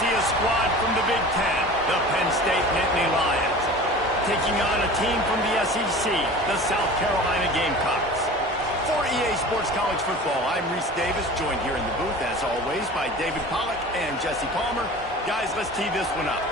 see a squad from the Big Ten, the Penn State Nittany Lions, taking on a team from the SEC, the South Carolina Gamecocks. For EA Sports College Football, I'm Reese Davis, joined here in the booth, as always, by David Pollack and Jesse Palmer. Guys, let's tee this one up.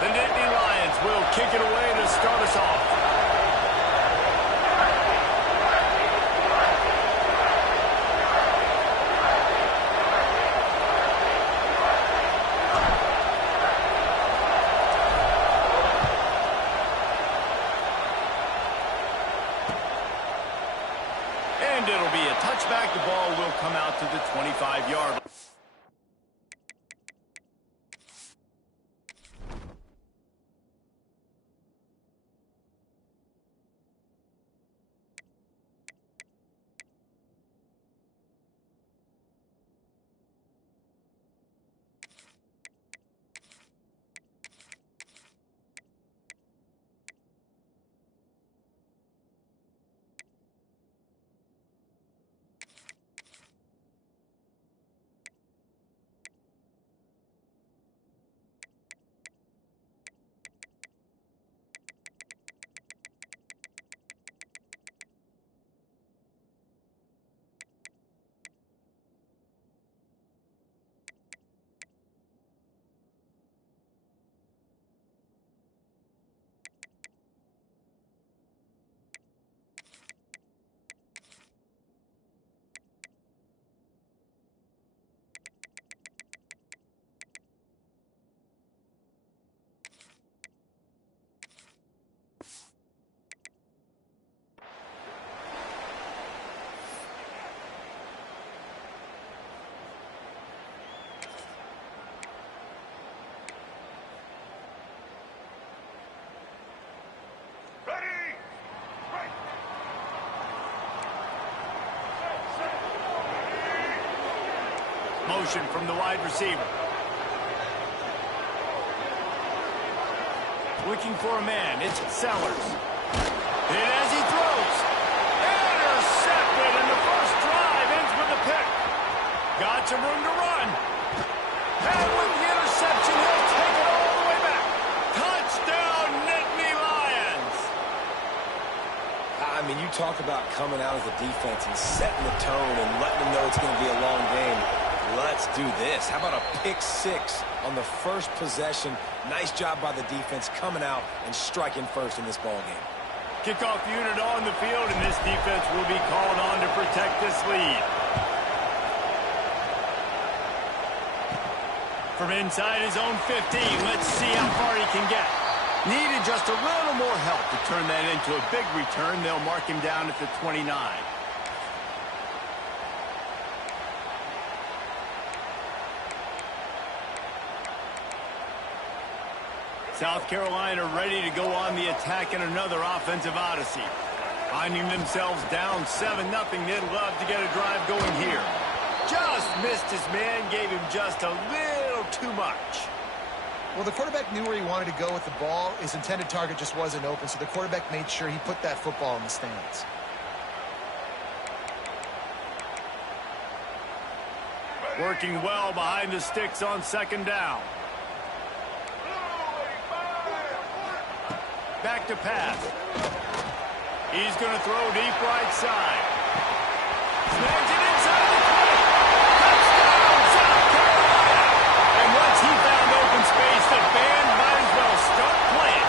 The Nittany Lions will kick it away to start us off. And it'll be a touchback. The ball will come out to the 25-yard line. Motion from the wide receiver. Looking for a man. It's Sellers. And as he throws, intercepted, and the first drive ends with a pick. Got some room to run. And with the interception, he'll take it all the way back. Touchdown, Nittany Lions. I mean, you talk about coming out as a defense and setting the tone and letting them know it's going to be a long game. Let's do this. How about a pick six on the first possession? Nice job by the defense coming out and striking first in this ball game. Kickoff unit on the field, and this defense will be called on to protect this lead. From inside his own 15, let's see how far he can get. Needed just a little more help to turn that into a big return. They'll mark him down at the 29. South Carolina ready to go on the attack in another offensive odyssey. Finding themselves down 7-0, they'd love to get a drive going here. Just missed his man, gave him just a little too much. Well, the quarterback knew where he wanted to go with the ball. His intended target just wasn't open, so the quarterback made sure he put that football in the stands. Working well behind the sticks on second down. Back to pass. He's going to throw deep right side. Snags it inside the 20. Touchdown, South Carolina! And once he found open space, the band might as well start playing.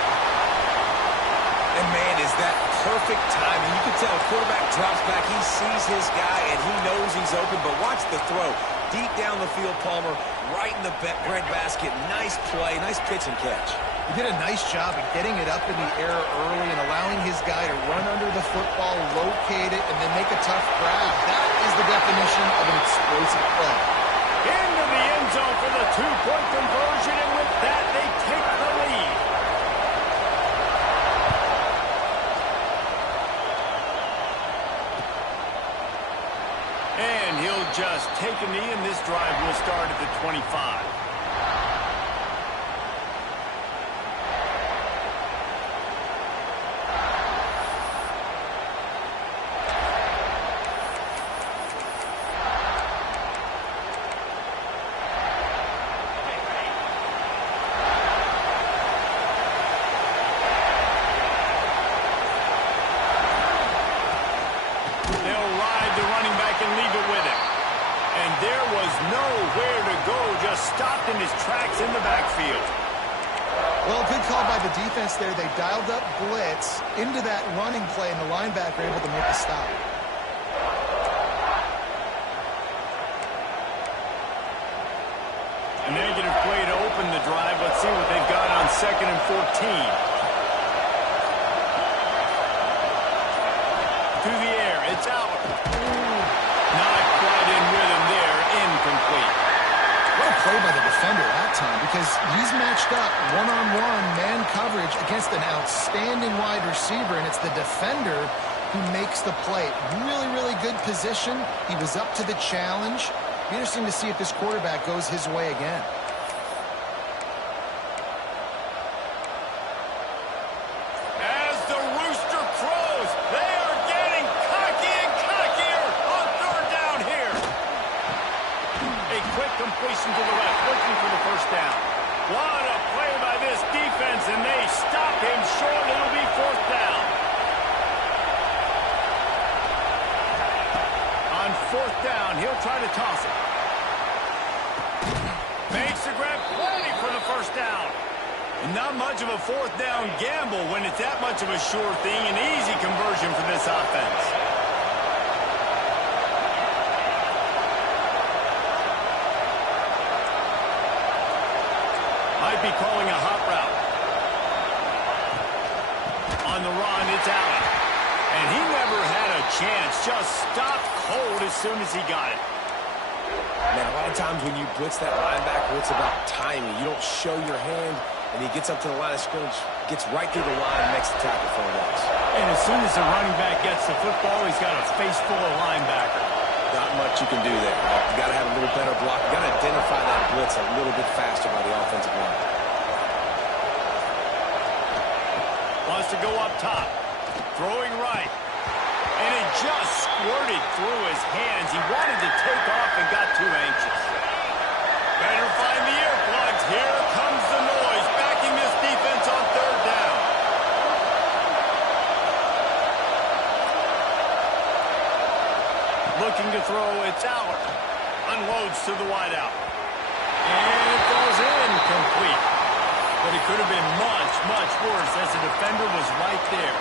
And man, is that perfect timing. You can tell quarterback drops back. He sees his guy, and he knows he's open. But watch the throw. Deep down the field, Palmer, right in the bread basket. Nice play, nice pitch and catch. He did a nice job of getting it up in the air early and allowing his guy to run under the football, locate it, and then make a tough grab. That is the definition of an explosive play. Into the end zone for the two-point conversion, and with that, they take the lead. And he'll just take a knee, and this drive will start at the 25. They'll ride the running back and leave it with him. And there was nowhere to go, just stopped in his tracks in the backfield. Well, good call by the defense there. They dialed up blitz into that running play, and the linebacker able to make a stop. A negative play to open the drive. Let's see what they've got on 2nd and 14. To the air, it's out. Not quite in rhythm there, incomplete. What a play by the defender that time, because he's matched up one-on-one man coverage against an outstanding wide receiver, and it's the defender who makes the play. Really, really good position. He was up to the challenge. Be interesting to see if this quarterback goes his way again. As the rooster crows, they are getting cocky and cockier on 3rd down here. A quick completion to the left, looking for the 1st down. What a play by this defense, and they stop him short. It'll be 4th down. On 4th down, he'll try to toss it. Makes the grab, plenty for the 1st down. And not much of a 4th down gamble when it's that much of a sure thing. An easy conversion for this offense. Might be calling a hot route. On the run, it's Allen. And he never had a chance. Just stopped cold as soon as he got it. Man, a lot of times when you blitz that linebacker, it's about timing. You don't show your hand, and he gets up to the line of scrimmage, gets right through the line, and makes the tackle for a loss. And as soon as the running back gets the football, he's got a face full of linebacker. Not much you can do there. You got to have a little better block. You got to identify that blitz a little bit faster by the offensive line. Wants to go up top. Throwing right. And it just squirted through his hands. He wanted to take off and got too anxious. Better find the earplugs. Here comes the noise, backing this defense on 3rd down. Looking to throw, it's Allen. Unloads to the wideout. And it falls incomplete. But it could have been much, much worse as the defender was right there.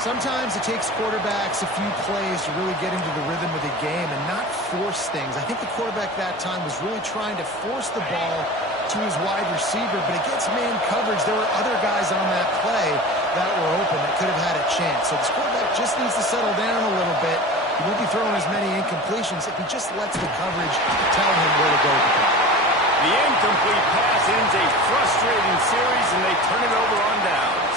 Sometimes it takes quarterbacks a few plays to really get into the rhythm of the game and not force things. I think the quarterback that time was really trying to force the ball to his wide receiver, but against man coverage, there were other guys on that play that were open that could have had a chance. So this quarterback just needs to settle down a little bit. He won't be throwing as many incompletions if he just lets the coverage tell him where to go with the ball. The incomplete pass ends a frustrating series, and they turn it over on downs.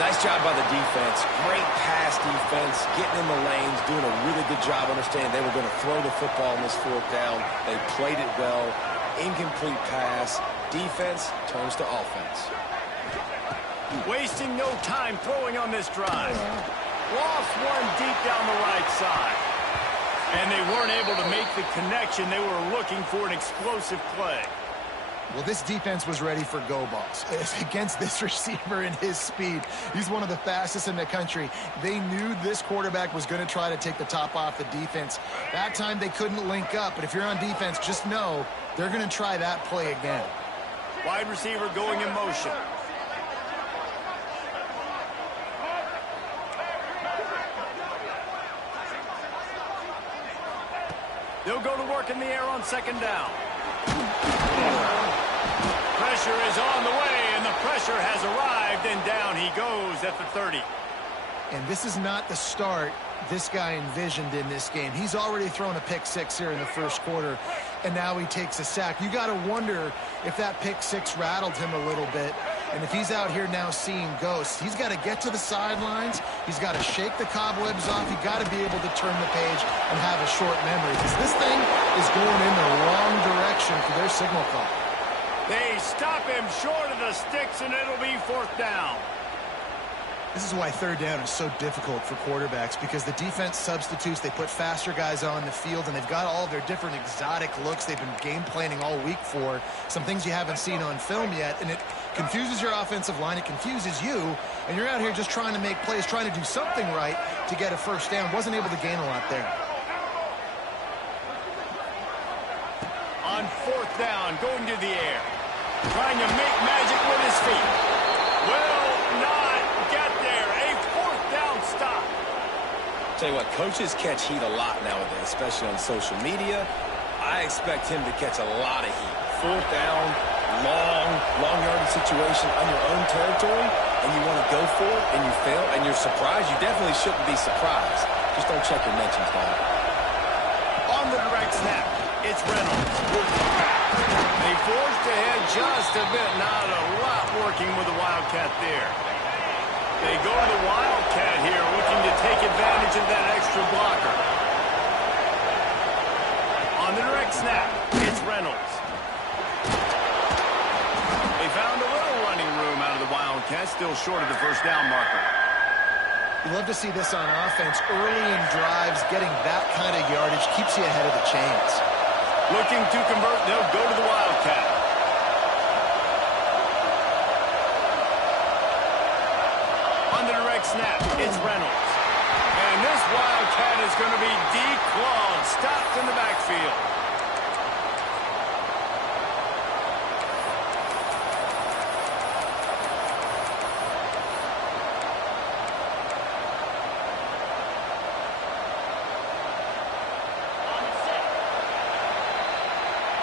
Nice job by the defense. Great pass defense, getting in the lanes, doing a really good job understanding they were going to throw the football in this 4th down. They played it well. Incomplete pass. Defense turns to offense. Wasting no time throwing on this drive. Lost one deep down the right side. And they weren't able to make the connection. They were looking for an explosive play. Well, this defense was ready for go balls against this receiver and his speed. He's one of the fastest in the country. They knew this quarterback was going to try to take the top off the defense. That time they couldn't link up, but if you're on defense, just know they're going to try that play again. Wide receiver going in motion. They'll go to work in the air on 2nd down. Pressure is on the way, and the pressure has arrived, and down he goes at the 30. And this is not the start this guy envisioned in this game. He's already thrown a pick 6 here in the 1st quarter, and now he takes a sack. You got to wonder if that pick 6 rattled him a little bit. And if he's out here now seeing ghosts, he's got to get to the sidelines. He's got to shake the cobwebs off. He's got to be able to turn the page and have a short memory, because this thing is going in the wrong direction for their signal call. They stop him short of the sticks, and it'll be 4th down. This is why 3rd down is so difficult for quarterbacks, because the defense substitutes. They put faster guys on the field, and they've got all of their different exotic looks they've been game planning all week for, some things you haven't seen on film yet, and it confuses your offensive line. It confuses you, and you're out here just trying to make plays, trying to do something right to get a 1st down. Wasn't able to gain a lot there. On 4th down, going to the air, trying to make magic with his feet. Will not get there. A 4th down stop. Tell you what, coaches catch heat a lot nowadays, especially on social media. I expect him to catch a lot of heat. 4th down, long yardage situation on your own territory, and you want to go for it, and you fail, and you're surprised. You definitely shouldn't be surprised. Just don't check your mentions, dog. On the direct snap, it's Reynolds. They forced ahead just a bit. Not a lot working with the Wildcat there. They go to the Wildcat here, looking to take advantage of that extra blocker. On the direct snap, it's Reynolds. They found a little running room out of the Wildcat, still short of the 1st down marker. You love to see this on offense. Early in drives, getting that kind of yardage keeps you ahead of the chains. Looking to convert, they'll go to the Wildcat. On the direct snap, it's Reynolds. And this Wildcat is going to be declawed, stopped in the backfield.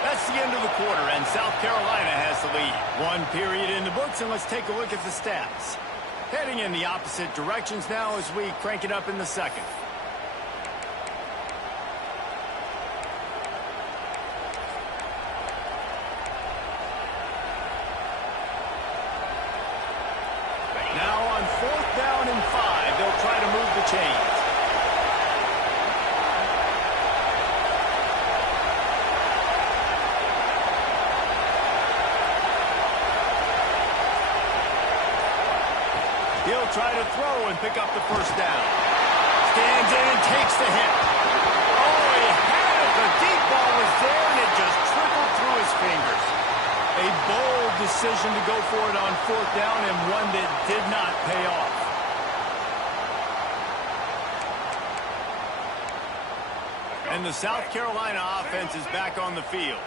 That's the end of the quarter, and South Carolina has the lead. 1 period in the books, and let's take a look at the stats. Heading in the opposite directions now as we crank it up in the 2nd. Now on 4th down and 5, they'll try to move the chains. He'll try to throw and pick up the 1st down. Stands in and takes the hit. Oh, he had it. The deep ball was there, and it just trickled through his fingers. A bold decision to go for it on 4th down, and one that did not pay off. And the South Carolina offense is back on the field.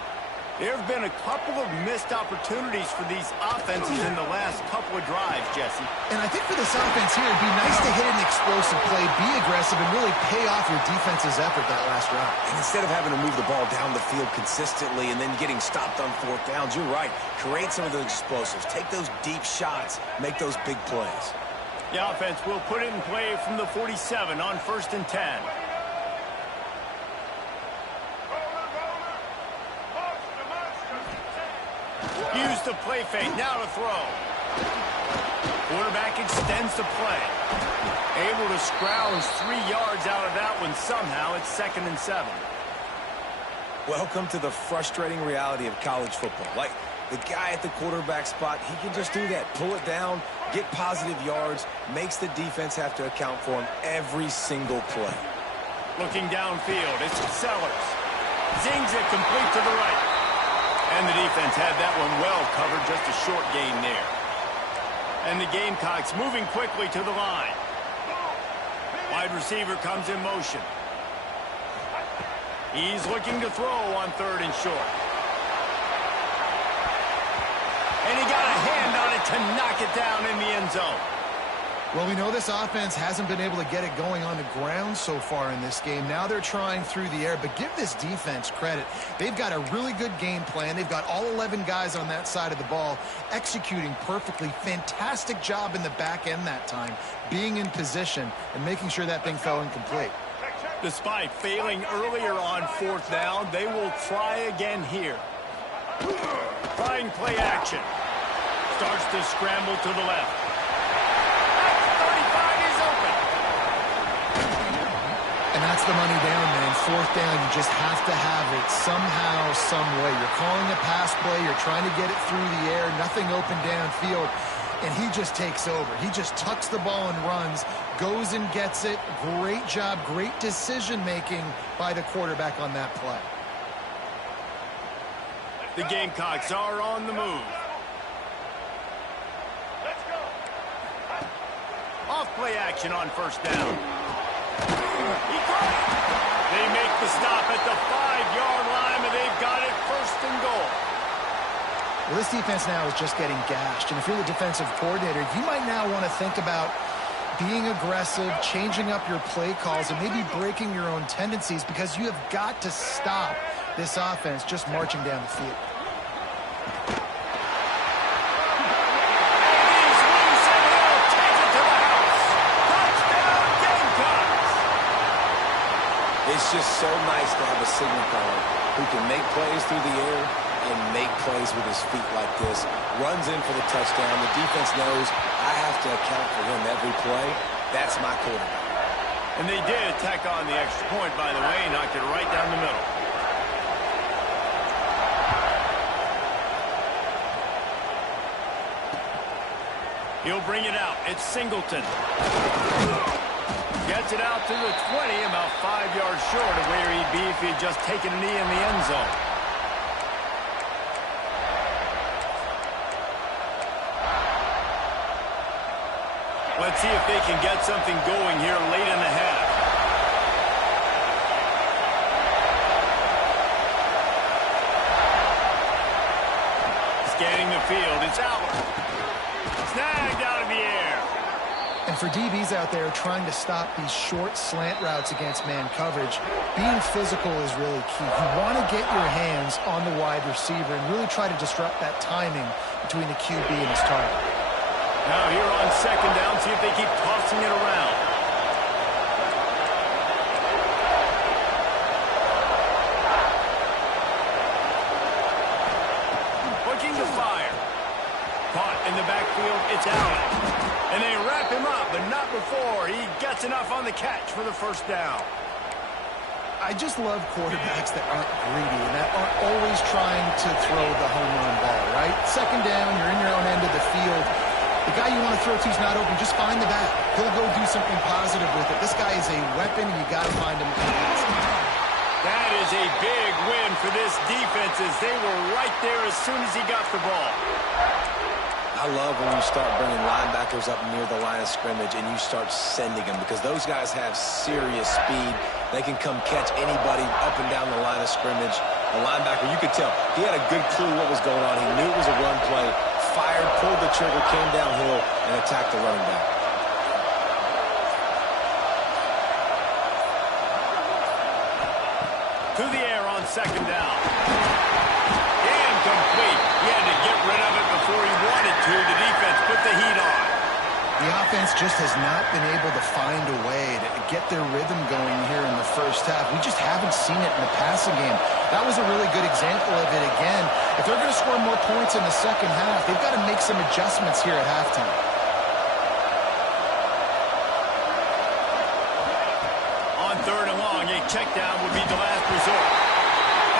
There have been a couple of missed opportunities for these offenses in the last couple of drives, Jesse. And I think for this offense here, it'd be nice to hit an explosive play, be aggressive, and really pay off your defense's effort that last drive. And instead of having to move the ball down the field consistently and then getting stopped on 4th downs, you're right. Create some of those explosives. Take those deep shots. Make those big plays. The offense will put it in play from the 47 on 1st and 10. Use the play fake, now to throw. Quarterback extends the play. Able to scrounge 3 yards out of that one somehow. It's 2nd and 7. Welcome to the frustrating reality of college football. Like, the guy at the quarterback spot, he can just do that. Pull it down, get positive yards, makes the defense have to account for him every single play. Looking downfield, it's Sellers. Zings it complete to the right. And the defense had that one well covered, just a short gain there. And the Gamecocks moving quickly to the line. Wide receiver comes in motion. He's looking to throw on 3rd and short. And he got a hand on it to knock it down in the end zone. Well, we know this offense hasn't been able to get it going on the ground so far in this game. Now they're trying through the air, but give this defense credit. They've got a really good game plan. They've got all 11 guys on that side of the ball executing perfectly. Fantastic job in the back end that time, being in position and making sure that thing fell incomplete. Despite failing earlier on 4th down, they will try again here. Trying play action. Starts to scramble to the left. That 35 is open. And that's the money down, man. Fourth down, you just have to have it somehow, some way. You're calling a pass play. You're trying to get it through the air. Nothing open downfield. And he just takes over. He just tucks the ball and runs, goes and gets it. Great job, great decision-making by the quarterback on that play. The Gamecocks are on the move. Let's go. Off play action on first down. They make the stop at the 5-yard line, and they've got it first and goal. Well, this defense now is just getting gashed. And if you're the defensive coordinator, you might now want to think about being aggressive, changing up your play calls, and maybe breaking your own tendencies, because you have got to stop this offense just marching down the field. It's just so nice to have a signal caller who can make plays through the air and make plays with his feet like this. Runs in for the touchdown. The defense knows I have to account for him every play. That's my quarterback. And they did tack on the extra point, by the way, knocked it right down the middle. He'll bring it out. It's Singleton. Gets it out to the 20, about 5 yards short of where he'd be if he had just taken a knee in the end zone. Let's see if they can get something going here late in the half. Scanning the field, it's Allard. Snagged out of the air. And for DBs out there trying to stop these short slant routes against man coverage, being physical is really key. You want to get your hands on the wide receiver and really try to disrupt that timing between the QB and his target. Now here on second down, see if they keep tossing it around. Looking to fire. Caught in the backfield, it's Allen. And they wrap him up, but not before he gets enough on the catch for the first down. I just love quarterbacks that aren't greedy and that aren't always trying to throw the home run ball, right? Second down, you're in your own end of the field. The guy you want to throw to is not open. Just find the back. He'll go do something positive with it. This guy is a weapon, and you got to find him. That is a big win for this defense, as they were right there as soon as he got the ball. I love when you start bringing linebackers up near the line of scrimmage and you start sending them, because those guys have serious speed. They can come catch anybody up and down the line of scrimmage. A linebacker, you could tell, he had a good clue what was going on. He knew it was a run play, fired, pulled the trigger, came downhill, and attacked the running back. To the air on second down. Incomplete. He had to get rid of it before he wanted to. The defense put the heat on. The offense just has not been able to find a way to get their rhythm going here in the first half. We just haven't seen it in the passing game. That was a really good example of it again. If they're going to score more points in the second half, they've got to make some adjustments here at halftime. On third and long, a check down would be the last resort.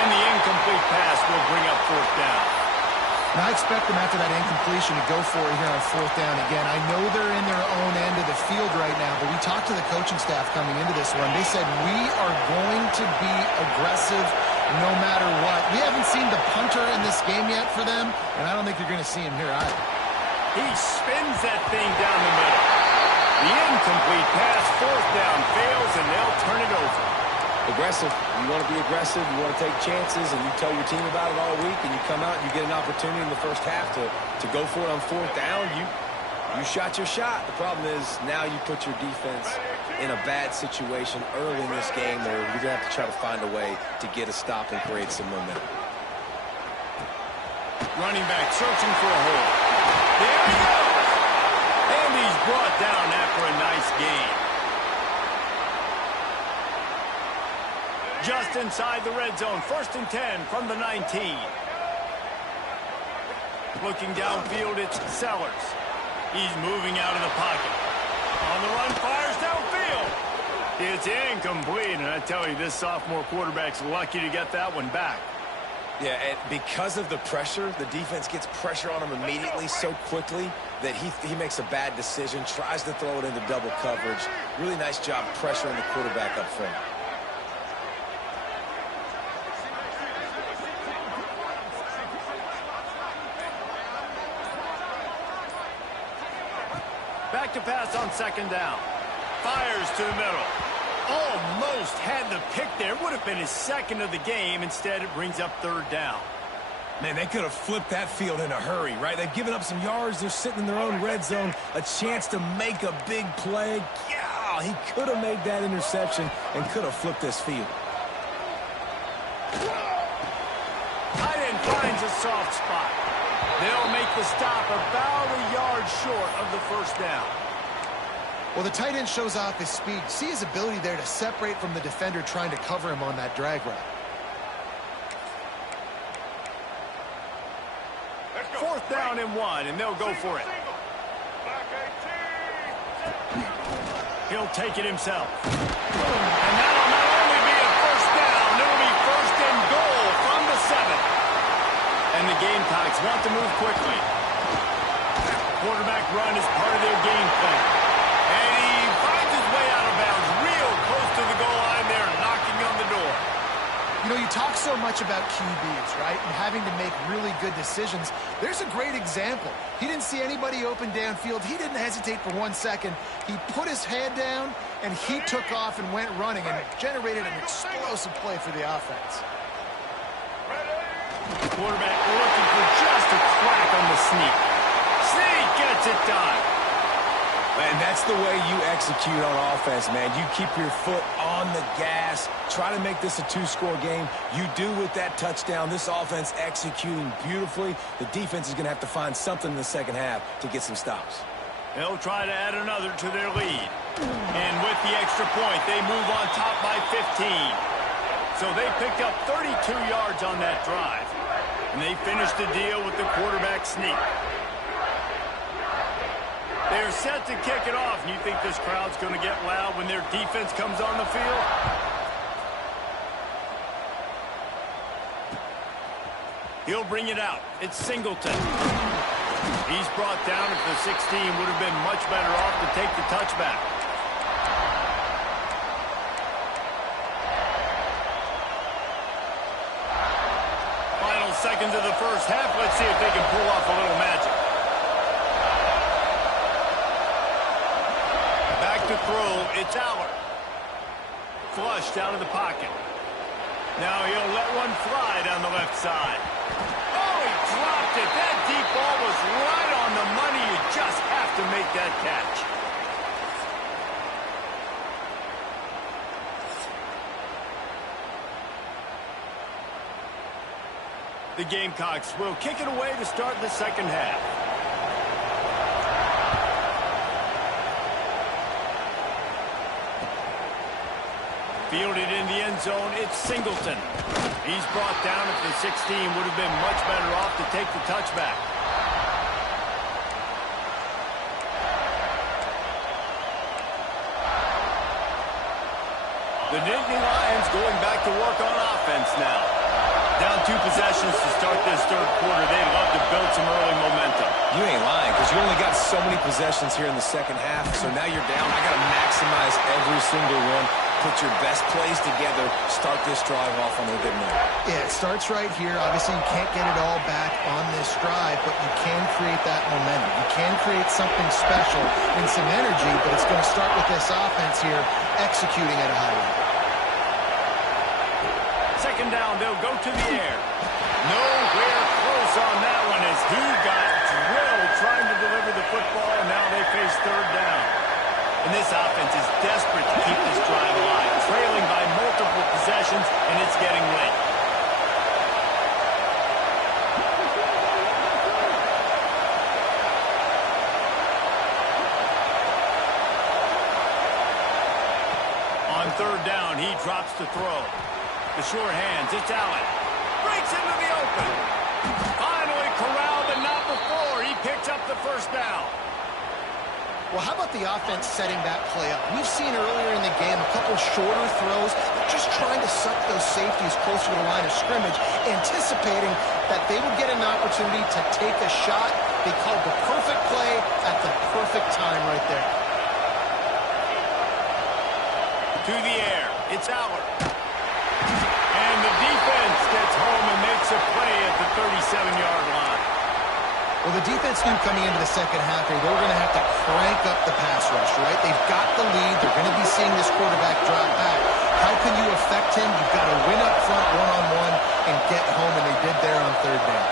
And the incomplete pass will bring up fourth down. Now, I expect them after that incompletion to go for it here on fourth down again. I know they're in their own end of the field right now, but we talked to the coaching staff coming into this one. They said, we are going to be aggressive no matter what. We haven't seen the punter in this game yet for them, and I don't think you're going to see him here either. He spins that thing down the middle. The incomplete pass, fourth down, fails, and they'll turn it over. Aggressive. You want to be aggressive. You want to take chances, and you tell your team about it all week, and you come out and you get an opportunity in the first half to go for it on fourth down. You shot your shot. The problem is now you put your defense in a bad situation early in this game, or you're going to have to try to find a way to get a stop and create some momentum. Running back searching for a hole. There he goes. And he's brought down after a nice game. Just inside the red zone, 1st and 10 from the 19. Looking downfield, it's Sellers. He's moving out of the pocket. On the run, fires downfield. It's incomplete, and I tell you, this sophomore quarterback's lucky to get that one back. Yeah, and because of the pressure, the defense gets pressure on him immediately so quickly that he makes a bad decision, tries to throw it into double coverage. Really nice job pressuring the quarterback up front. Back to pass on second down. Fires to the middle. Almost had the pick there. Would have been his second of the game. Instead, it brings up third down. Man, they could have flipped that field in a hurry, right? They've given up some yards. They're sitting in their own red zone. A chance to make a big play. Yeah, he could have made that interception and could have flipped this field. Tight end finds a soft spot. They'll make the stop about a yard short of the first down. Well, the tight end shows off his speed. See his ability there to separate from the defender trying to cover him on that drag route. Fourth down and 1, and they'll go for it. He'll take it himself. And that'll not only be a first down, it'll be first and goal from the 7. And the Gamecocks want to move quickly. Quarterback run is part of their game plan. And he finds his way out of bounds real close to the goal line there, knocking on the door. You know, you talk so much about QBs, right, and having to make really good decisions. There's a great example. He didn't see anybody open downfield. He didn't hesitate for 1 second. He put his head down, and he took off and went running and generated an explosive play for the offense. Quarterback looking for just a crack on the sneak. Sneak gets it done. And that's the way you execute on offense, man. You keep your foot on the gas. Try to make this a 2-score game. You do with that touchdown. This offense executing beautifully. The defense is going to have to find something in the second half to get some stops. They'll try to add another to their lead. And with the extra point, they move on top by 15. So they picked up 32 yards on that drive. And they finished the deal with the quarterback sneak. They're set to kick it off. And you think this crowd's going to get loud when their defense comes on the field? He'll bring it out. It's Singleton. He's brought down at the 16. Would have been much better off to take the touchback. Final seconds of the first half. Let's see if they can pull off a little magic. Back to throw. It's Aller. Flushed out of the pocket. Now he'll let one fly down the left side. Oh, he dropped it. That deep ball was right on the money. You just have to make that catch. The Gamecocks will kick it away to start the second half. Fielded in the end zone, it's Singleton. He's brought down at the 16. Would have been much better off to take the touchback. The Nittany Lions going back to work on offense now. Down 2 possessions to start this third quarter. They'd love to build some early momentum. You ain't lying, because you only got so many possessions here in the second half, so now you're down. I got to maximize every single one. Put your best plays together. Start this drive off on a good note. Yeah, it starts right here. Obviously, you can't get it all back on this drive, but you can create that momentum. You can create something special and some energy, but it's going to start with this offense here executing at a high level. Second down, they'll go to the air. Nowhere close on that one as he got drilled trying to deliver the football, and now they face third down. And this offense is desperate to keep this drive alive, trailing by multiple possessions, and it's getting late. On third down, he drops the throw. The short hands, it's Allen. Breaks into the open. Finally corralled, but not before picks up the first down. Well, how about the offense setting that play up? We've seen earlier in the game a couple shorter throws, just trying to suck those safeties closer to the line of scrimmage, anticipating that they would get an opportunity to take a shot. They called the perfect play at the perfect time right there. To the air, it's Aller. And the defense gets home and makes a play at the 37-yard line. Well, the defense knew coming into the second half here, they were going to have to crank up the pass rush, right? They've got the lead. They're going to be seeing this quarterback drop back. How can you affect him? You've got to win up front one-on-one and get home, and they did there on third down.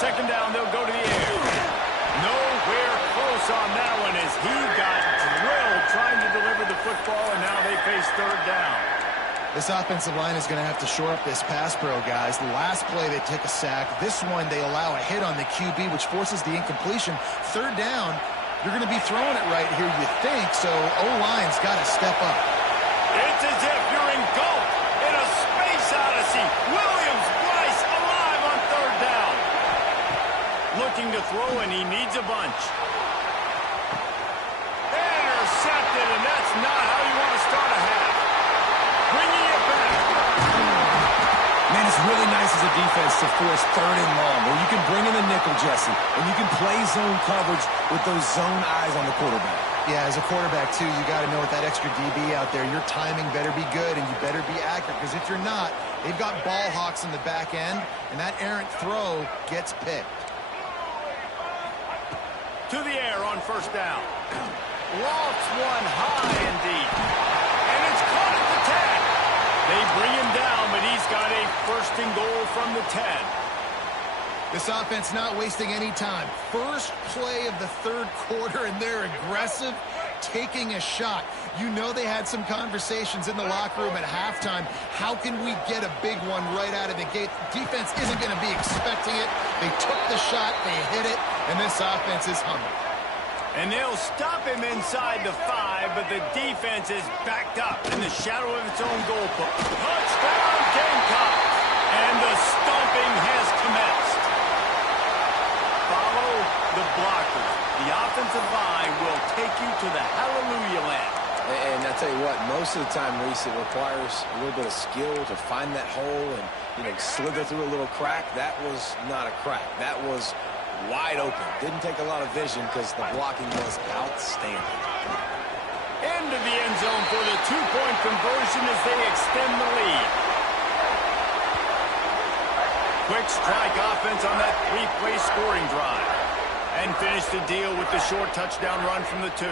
Second down, they'll go to the air. Nowhere close on that one as he got drilled trying to deliver the football, and now they face third down. This offensive line is going to have to shore up this pass pro, guys. The last play, they take a sack. This one, they allow a hit on the QB, which forces the incompletion. Third down, you're going to be throwing it right here, you think, so O-line's got to step up. It's as if you're engulfed in a space odyssey. Williams-Brice alive on third down. Looking to throw, and he needs a bunch. Intercepted, and that's not how you want to start a half. Bringing it back. Man, it's really nice as a defense to force third and long, where you can bring in the nickel, Jesse, and you can play zone coverage with those zone eyes on the quarterback. Yeah, as a quarterback, too, you got to know with that extra DB out there, your timing better be good and you better be accurate, because if you're not, they've got ball hawks in the back end, and that errant throw gets picked. To the air on first down. Lofts one high and deep. And it's caught at the 10. They bring him down, but he's got a first and goal from the 10. This offense not wasting any time. First play of the third quarter, and they're aggressive, taking a shot. You know they had some conversations in the locker room at halftime. How can we get a big one right out of the gate? Defense isn't going to be expecting it. They took the shot, they hit it, and this offense is humming. And they'll stop him inside the 5, but the defense is backed up in the shadow of its own goal post. Touchdown, Gamecocks! And the stomping has commenced. Follow the blockers. The offensive line will take you to the hallelujah land. And I tell you what, most of the time, Reese, it requires a little bit of skill to find that hole and, slither through a little crack. That was not a crack. That was wide open. Didn't take a lot of vision because the blocking was outstanding. Into the end zone for the two-point conversion as they extend the lead. Quick strike offense on that three-play scoring drive. And finish the deal with the short touchdown run from the 2.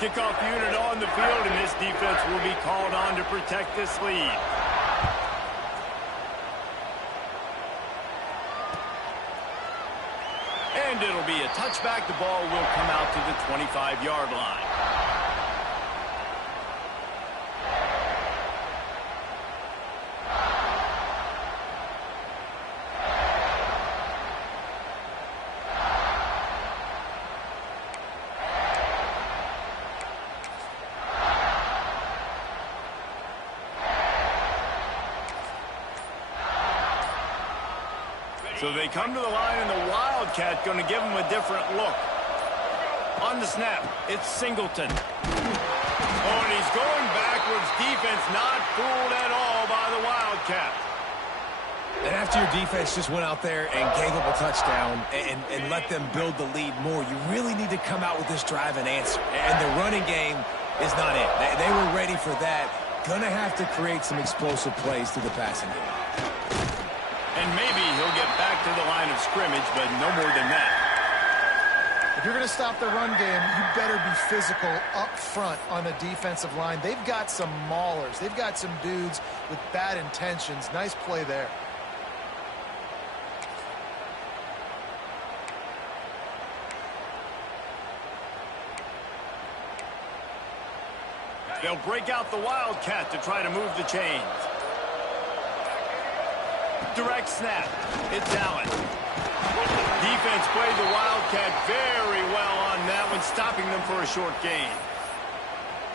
Kickoff unit on the field, and this defense will be called on to protect this lead. And it'll be a touchback. The ball will come out to the 25-yard line. So they come to the line, and the Wildcat going to give them a different look. On the snap, it's Singleton. Oh, and he's going backwards. Defense not fooled at all by the Wildcat. And after your defense just went out there and gave up a touchdown and let them build the lead more, you really need to come out with this drive and answer. And the running game is not it. They were ready for that. Going to have to create some explosive plays through the passing game. And maybe he'll get back to the line of scrimmage, but no more than that. If you're going to stop the run game, you better be physical up front on the defensive line. They've got some maulers. They've got some dudes with bad intentions. Nice play there. They'll break out the Wildcat to try to move the chains. Direct snap. It's Allen. Defense played the Wildcat very well on that one, stopping them for a short gain.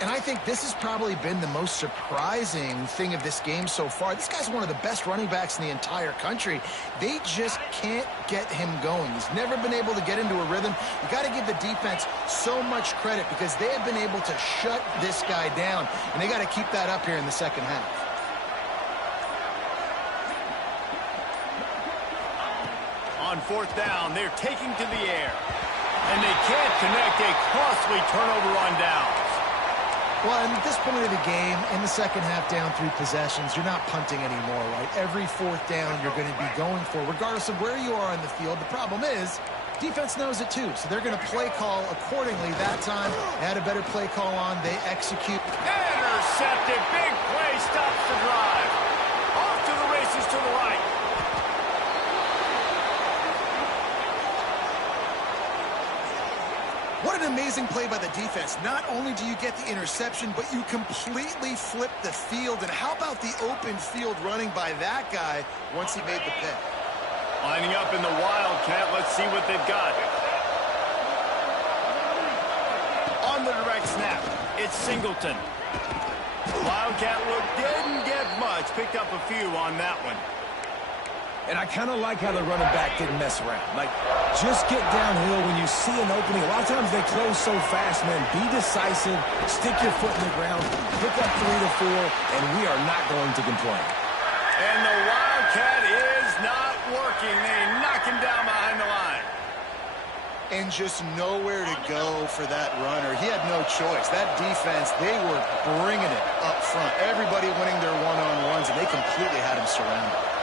And I think this has probably been the most surprising thing of this game so far. This guy's one of the best running backs in the entire country. They just can't get him going. He's never been able to get into a rhythm. You got to give the defense so much credit because they have been able to shut this guy down, and they got to keep that up here in the second half. On fourth down, they're taking to the air. And they can't connect. A costly turnover on downs. Well, and at this point of the game, in the second half, down 3 possessions, you're not punting anymore, right? Every fourth down you're going to be going for, regardless of where you are on the field. The problem is, defense knows it too, so they're going to play call accordingly. That time, they had a better play call on. They execute. Intercepted. Big play stops the drive. Off to the races to the right. What an amazing play by the defense. Not only do you get the interception, but you completely flip the field. And how about the open field running by that guy once he made the pick? Lining up in the Wildcat. Let's see what they've got. On the direct snap, it's Singleton. Wildcat look didn't get much. Picked up a few on that one. And I kind of like how the running back didn't mess around. Like, just get downhill when you see an opening. A lot of times they close so fast, man. Be decisive, stick your foot in the ground, pick up 3 to 4, and we are not going to complain. And the Wildcat is not working. They knock him down behind the line. And just nowhere to go for that runner. He had no choice. That defense, they were bringing it up front. Everybody winning their one-on-ones, and they completely had him surrounded.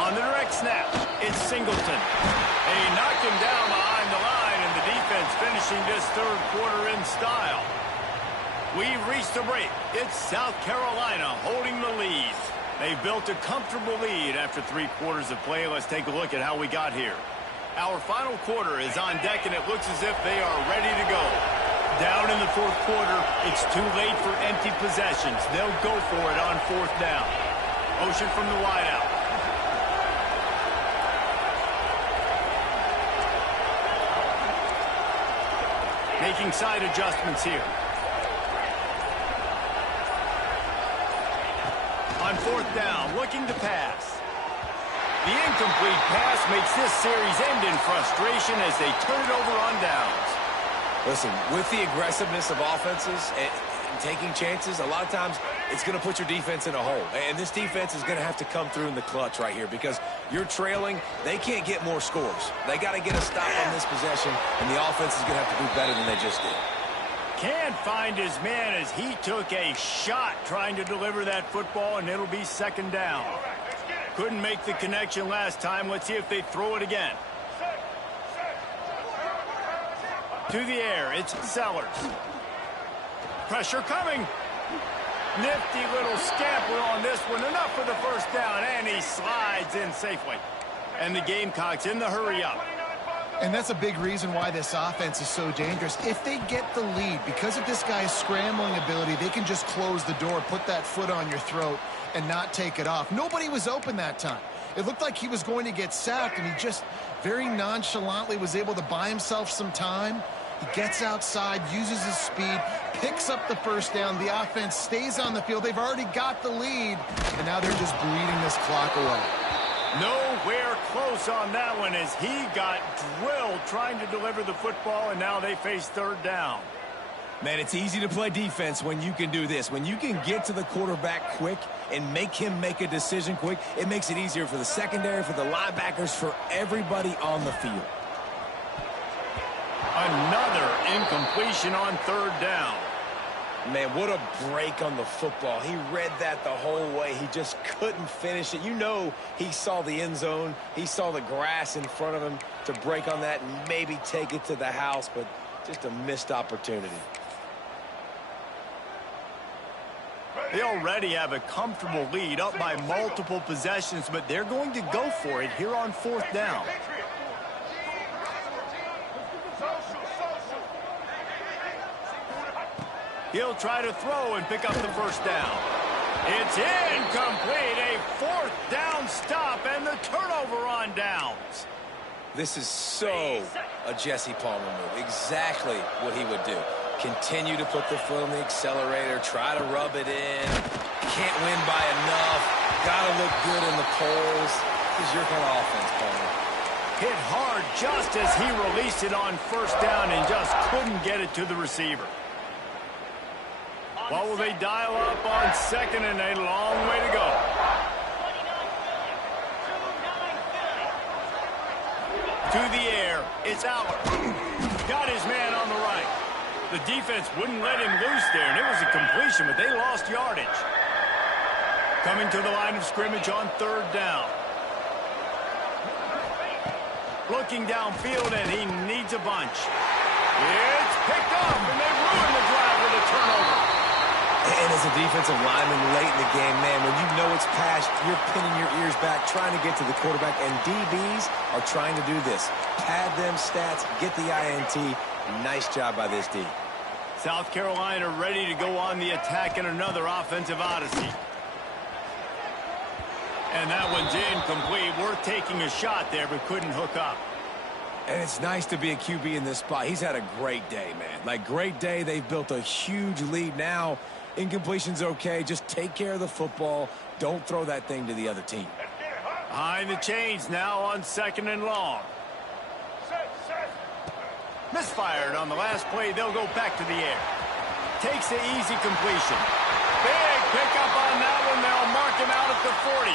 On the direct snap, it's Singleton. They knocked him down behind the line, and the defense finishing this third quarter in style. We've reached a break. It's South Carolina holding the lead. They've built a comfortable lead after 3 quarters of play. Let's take a look at how we got here. Our final quarter is on deck, and it looks as if they are ready to go. Down in the fourth quarter, it's too late for empty possessions. They'll go for it on fourth down. Motion from the wideout. Making side adjustments here. On fourth down, looking to pass. The incomplete pass makes this series end in frustration as they turn it over on downs. Listen, with the aggressiveness of offenses and taking chances, a lot of times it's going to put your defense in a hole. And this defense is going to have to come through in the clutch right here because you're trailing. They can't get more scores. They got to get a stop on this possession, and the offense is going to have to do better than they just did. Can't find his man as he took a shot trying to deliver that football, and it'll be second down. Couldn't make the connection last time. Let's see if they throw it again. To the air, it's Sellers. Pressure coming. Nifty little scamper on this one. Enough for the first down, and he slides in safely. And the Gamecocks in the hurry up. And that's a big reason why this offense is so dangerous. If they get the lead, because of this guy's scrambling ability, they can just close the door, put that foot on your throat, and not take it off. Nobody was open that time. It looked like he was going to get sacked, and he just very nonchalantly was able to buy himself some time. He gets outside, uses his speed, picks up the first down. The offense stays on the field. They've already got the lead, and now they're just bleeding this clock away. Nowhere close on that one as he got drilled trying to deliver the football, and now they face third down. Man, it's easy to play defense when you can do this. When you can get to the quarterback quick and make him make a decision quick, it makes it easier for the secondary, for the linebackers, for everybody on the field. Another incompletion on third down. Man, what a break on the football. He read that the whole way. He just couldn't finish it. You know he saw the end zone. He saw the grass in front of him to break on that and maybe take it to the house, but just a missed opportunity. They already have a comfortable lead, up by multiple possessions, but they're going to go for it here on fourth down. He'll try to throw and pick up the first down. It's incomplete. A fourth down stop and the turnover on downs. This is so a Jesse Palmer move. Exactly what he would do. Continue to put the foot on the accelerator. Try to rub it in. Can't win by enough. Got to look good in the polls. This is your kind of offense, Palmer. Hit hard just as he released it on first down and just couldn't get it to the receiver. What will they dial up on second and a long way to go? To the air, it's Aller. Got his man on the right. The defense wouldn't let him loose there, and it was a completion, but they lost yardage. Coming to the line of scrimmage on third down. Looking downfield, and he needs a bunch. It's picked up, and they ruin the drive with a turnover. And as a defensive lineman late in the game, man, when you know it's past, you're pinning your ears back, trying to get to the quarterback, and DBs are trying to do this. Pad them stats, get the INT. Nice job by this D. South Carolina ready to go on the attack in another offensive odyssey. And that one's incomplete. Worth taking a shot there, but couldn't hook up. And it's nice to be a QB in this spot. He's had a great day, man. Like, great day. They've built a huge lead now. Incompletion's okay. Just take care of the football. Don't throw that thing to the other team. Behind the chains now on second and long. Misfired on the last play. They'll go back to the air. Takes the easy completion. Big pickup on that one. They'll mark him out at the 40.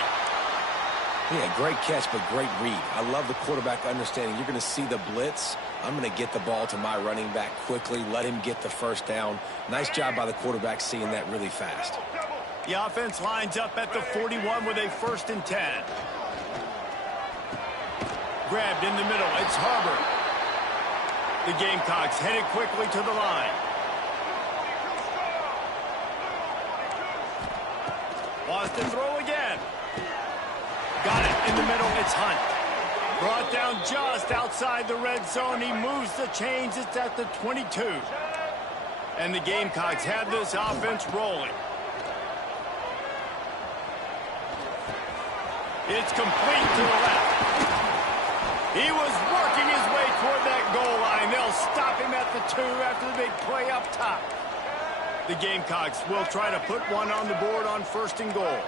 Yeah, great catch, but great read. I love the quarterback understanding. You're going to see the blitz. I'm going to get the ball to my running back quickly, let him get the first down. Nice job by the quarterback seeing that really fast. The offense lines up at the 41 with a 1st and 10. Grabbed in the middle. It's Hubbard. The Gamecocks headed quickly to the line. Wants to throw again. Got it in the middle. It's Hunt. Brought down just outside the red zone. He moves the chains. It's at the 22. And the Gamecocks have this offense rolling. It's complete to the left. He was working his way toward that goal line. They'll stop him at the 2 after the big play up top. The Gamecocks will try to put one on the board on 1st and goal.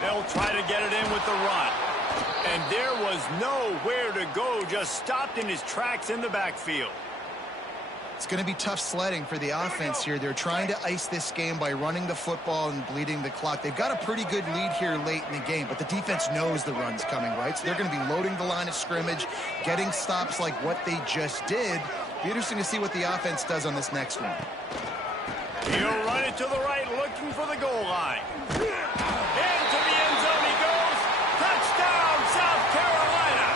They'll try to get it in with the run. And there was nowhere to go, just stopped in his tracks in the backfield. It's going to be tough sledding for the offense here. They're trying to ice this game by running the football and bleeding the clock. They've got a pretty good lead here late in the game, but the defense knows the run's coming, right? So they're going to be loading the line of scrimmage, getting stops like what they just did. Be interesting to see what the offense does on this next one. He'll run it to the right, looking for the goal line. Into the end zone he goes. Touchdown, South Carolina.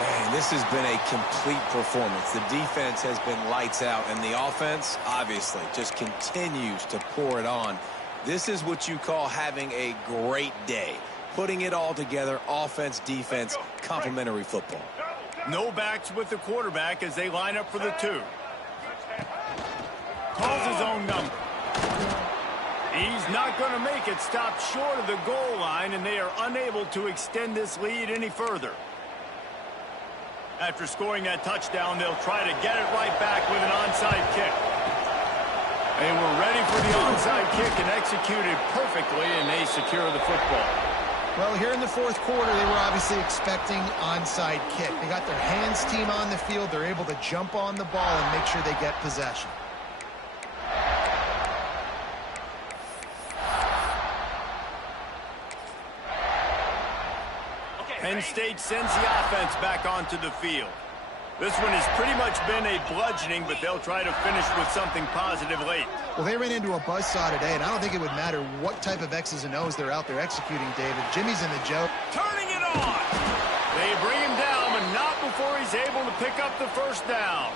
Man, this has been a complete performance. The defense has been lights out, and the offense, obviously, just continues to pour it on. This is what you call having a great day. Putting it all together, offense, defense, complementary football. No backs with the quarterback as they line up for the 2. Calls his own number. He's not going to make it. Stopped short of the goal line, and they are unable to extend this lead any further. After scoring that touchdown, they'll try to get it right back with an onside kick. They were ready for the onside kick and executed perfectly, and they secure the football. Well, here in the 4th quarter, they were obviously expecting onside kick. They got their hands team on the field. They're able to jump on the ball and make sure they get possession. Penn State sends the offense back onto the field. This one has pretty much been a bludgeoning, but they'll try to finish with something positive late. Well, they ran into a buzzsaw today, and I don't think it would matter what type of X's and O's they're out there executing, David. Jimmy's in the joke. Turning it on. They bring him down, but not before he's able to pick up the 1st down.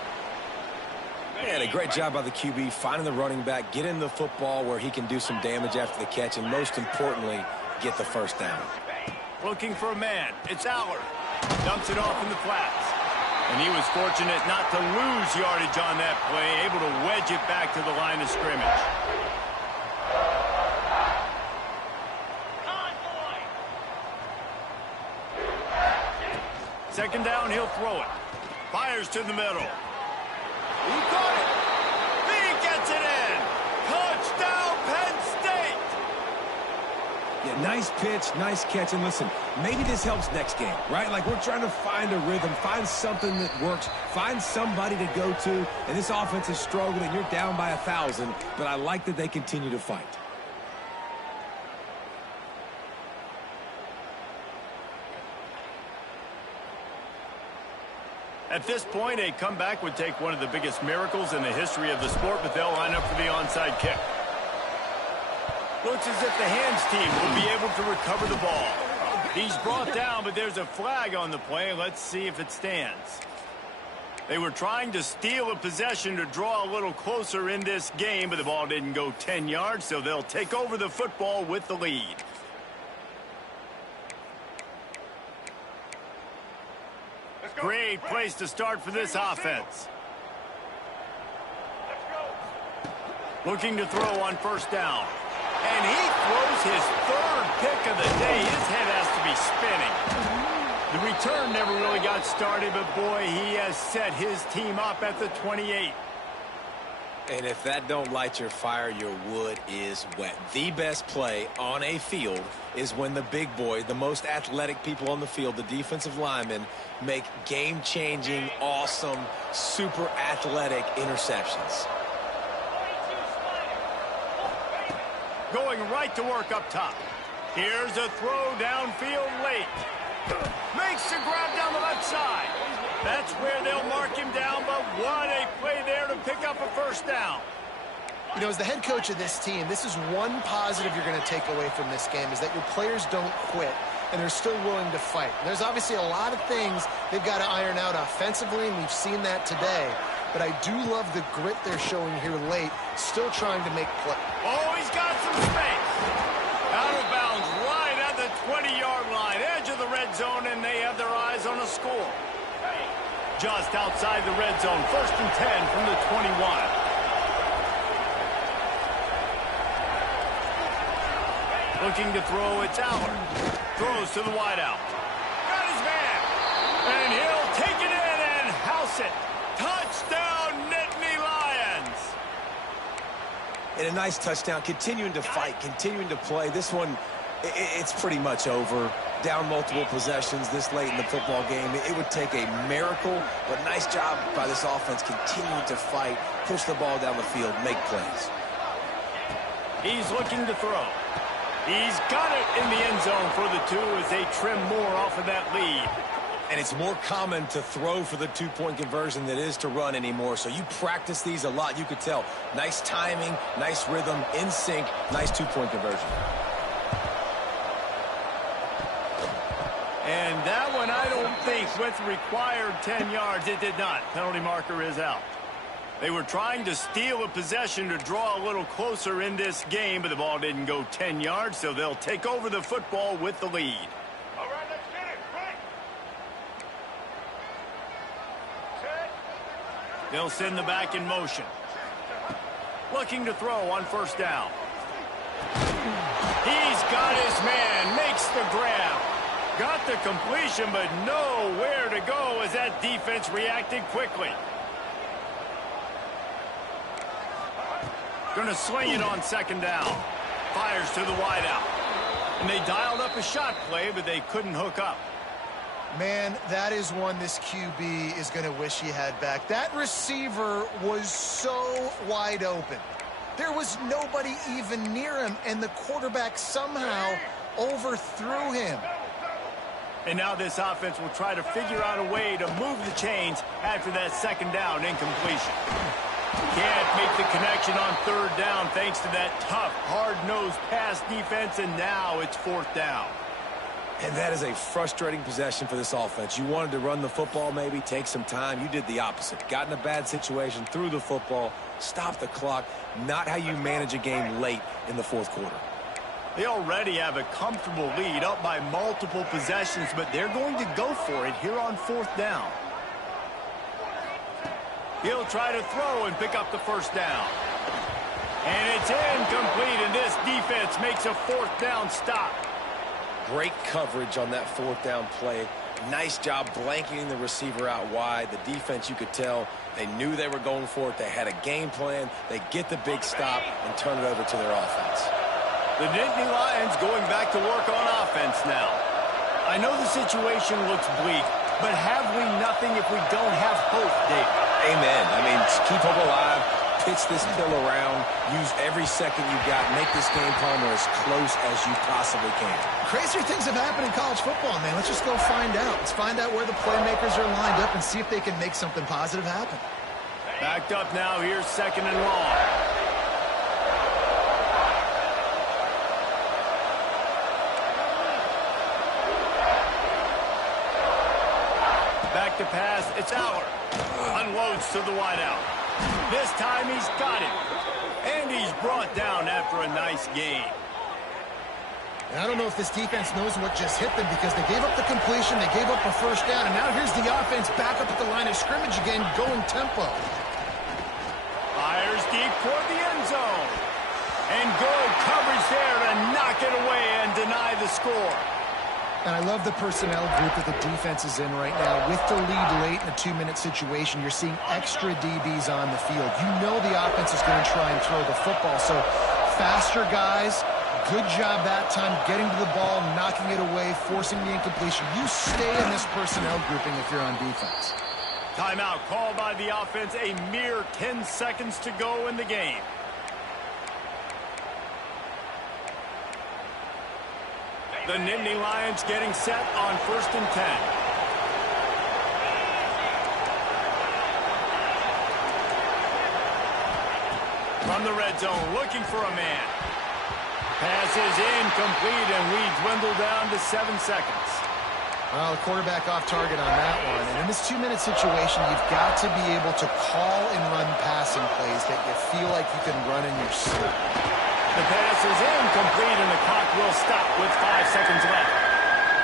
Man, a great job by the QB, finding the running back, getting the football where he can do some damage after the catch, and most importantly, get the 1st down. Looking for a man. It's Aller. Dumps it off in the flats. And he was fortunate not to lose yardage on that play, able to wedge it back to the line of scrimmage. second down, he'll throw it. Fires to the middle. He caught it. He gets it in. Touchdown, Penn State. Yeah, nice pitch, nice catch. And listen, maybe this helps next game, right? Like we're trying to find a rhythm, find something that works, find somebody to go to. And this offense is struggling. You're down by 1,000, but I like that they continue to fight. At this point, a comeback would take one of the biggest miracles in the history of the sport, but they'll line up for the onside kick. Looks as if the hands team will be able to recover the ball. He's brought down, but there's a flag on the play. Let's see if it stands. They were trying to steal a possession to draw a little closer in this game, but the ball didn't go 10 yards, so they'll take over the football with the lead. Great place to start for this offense. Looking to throw on first down. And he throws his third pick of the day. His head has to be spinning. The return never really got started, but boy, he has set his team up at the 28. And if that don't light your fire, your wood is wet. The best play on a field is when the big boy, the most athletic people on the field, the defensive linemen, make game-changing, awesome, super athletic interceptions. Going right to work up top. Here's a throw downfield late. Makes the grab down the left side. That's where they'll mark him down, but what a play there to pick up a first down. You know, as the head coach of this team, this is one positive you're going to take away from this game, is that your players don't quit, and they're still willing to fight. There's obviously a lot of things they've got to iron out offensively, and we've seen that today. But I do love the grit they're showing here late, still trying to make play. Oh, he's got some space. Out of bounds right at the 20-yard line, edge of the red zone, and they have their eyes on a score. Just outside the red zone, 1st and 10 from the 21. Looking to throw, it's Allard. Throws to the wideout. Got his man. And he'll take it in and house it. Touchdown, Nittany Lions. And a nice touchdown, continuing to fight, continuing to play. This one, it's pretty much over. Down multiple possessions this late in the football game. It would take a miracle, but nice job by this offense continuing to fight, push the ball down the field, make plays. He's looking to throw. He's got it in the end zone for the 2 as they trim more off of that lead. And it's more common to throw for the 2-point conversion than it is to run anymore. So you practice these a lot. You could tell. Nice timing, nice rhythm, in sync, nice 2-point conversion. And that one, I don't think, with required 10 yards, it did not. Penalty marker is out. They were trying to steal a possession to draw a little closer in this game, but the ball didn't go 10 yards, so they'll take over the football with the lead. All right, let's get it. Right. They'll send the back in motion. Looking to throw on first down. He's got his man, makes the grab. Got the completion, but nowhere to go as that defense reacted quickly. Going to sling it on second down. Fires to the wideout. And they dialed up a shot play, but they couldn't hook up. Man, that is one this QB is going to wish he had back. That receiver was so wide open. There was nobody even near him, and the quarterback somehow overthrew him. And now this offense will try to figure out a way to move the chains after that second down incompletion. Can't make the connection on third down thanks to that tough, hard-nosed pass defense, and now it's fourth down. And that is a frustrating possession for this offense. You wanted to run the football, maybe take some time. You did the opposite. Got in a bad situation, threw the football, stopped the clock. Not how you manage a game late in the fourth quarter. They already have a comfortable lead up by multiple possessions, but they're going to go for it here on fourth down. He'll try to throw and pick up the first down. And it's incomplete, and this defense makes a fourth down stop. Great coverage on that fourth down play. Nice job blanketing the receiver out wide. The defense, you could tell, they knew they were going for it. They had a game plan. They get the big stop and turn it over to their offense. The Nittany Lions going back to work on offense now. I know the situation looks bleak, but have we nothing if we don't have hope, Dave? Amen. I mean, keep hope alive. Pitch this pill around. Use every second you got. Make this game, Palmer, as close as you possibly can. Crazier things have happened in college football, man. Let's just go find out. Let's find out where the playmakers are lined up and see if they can make something positive happen. Backed up now. Here's 2nd and long. Back to pass. It's Aller. Unloads to the wideout. This time he's got it. And he's brought down after a nice gain. And I don't know if this defense knows what just hit them because they gave up the completion, they gave up a first down, and now here's the offense back up at the line of scrimmage again, going tempo. Fires deep toward the end zone. And good coverage there to knock it away and deny the score. And I love the personnel group that the defense is in right now. With the lead late in a 2-minute situation, you're seeing extra DBs on the field. You know the offense is going to try and throw the football. So faster guys, good job that time getting to the ball, knocking it away, forcing the incompletion. You stay in this personnel grouping if you're on defense. Timeout called by the offense. A mere 10 seconds to go in the game. The Nittany Lions getting set on 1st and 10. From the red zone, looking for a man. Pass is incomplete, and we dwindle down to 7 seconds. Well, the quarterback off target on that one. And in this 2-minute situation, you've got to be able to call and run passing plays that you feel like you can run in your sleep. The pass is incomplete, and the clock will stop with 5 seconds left.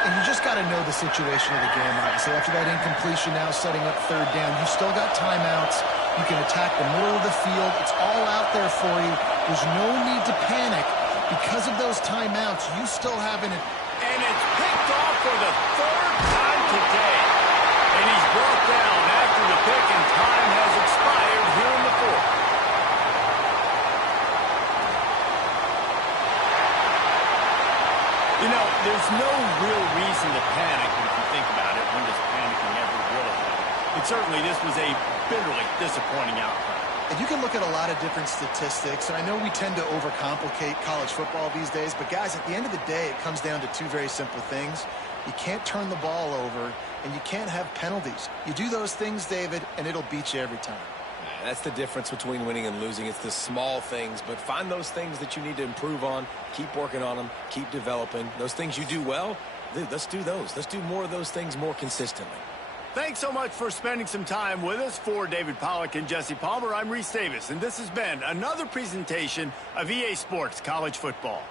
And you just got to know the situation of the game, obviously. After that incompletion, now setting up 3rd down, you still got timeouts. You can attack the middle of the field. It's all out there for you. There's no need to panic. Because of those timeouts, you still have an... And it's picked off for the 3rd time today. And he's brought down after the pick, and time has expired here in the 4th. You know, there's no real reason to panic if you think about it. When does panicking ever really happen? But certainly this was a bitterly disappointing outcome. And you can look at a lot of different statistics, and I know we tend to overcomplicate college football these days, but guys, at the end of the day, it comes down to 2 very simple things. You can't turn the ball over, and you can't have penalties. You do those things, David, and it'll beat you every time. That's the difference between winning and losing. It's the small things, but find those things that you need to improve on. Keep working on them. Keep developing. Those things you do well, dude, let's do those. Let's do more of those things more consistently. Thanks so much for spending some time with us. For David Pollack and Jesse Palmer, I'm Reese Davis, and this has been another presentation of EA Sports College Football.